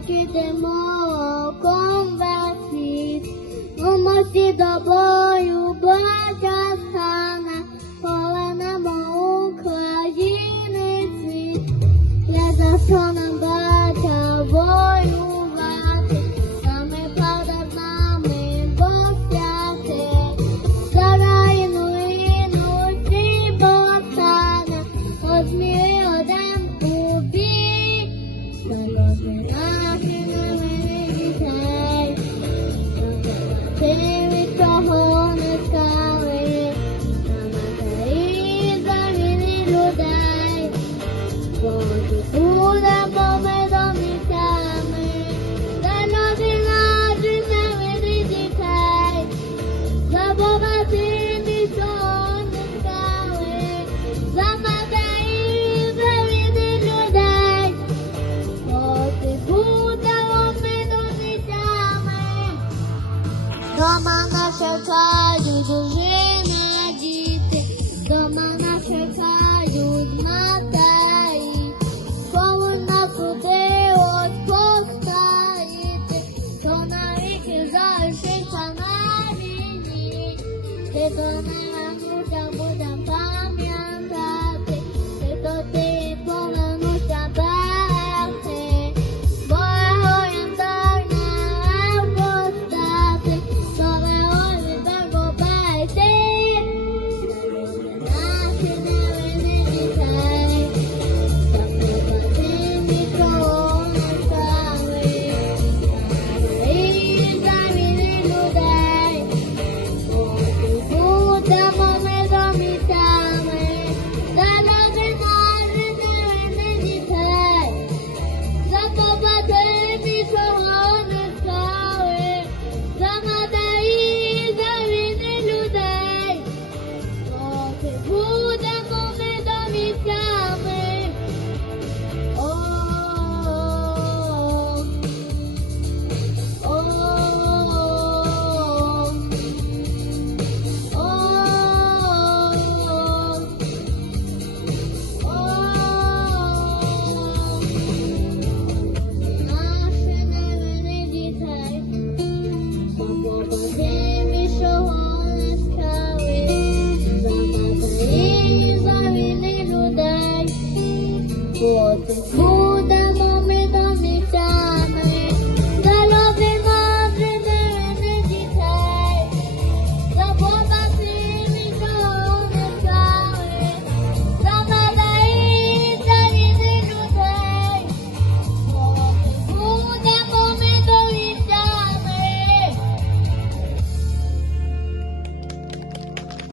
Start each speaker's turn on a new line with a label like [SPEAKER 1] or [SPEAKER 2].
[SPEAKER 1] Покидемо комбатів, у мості до бою батя стане, поленемо України світ, я за що нам батя бою. Дома нас чекають дружина, діти, дома нас чекають. Bye-bye. Before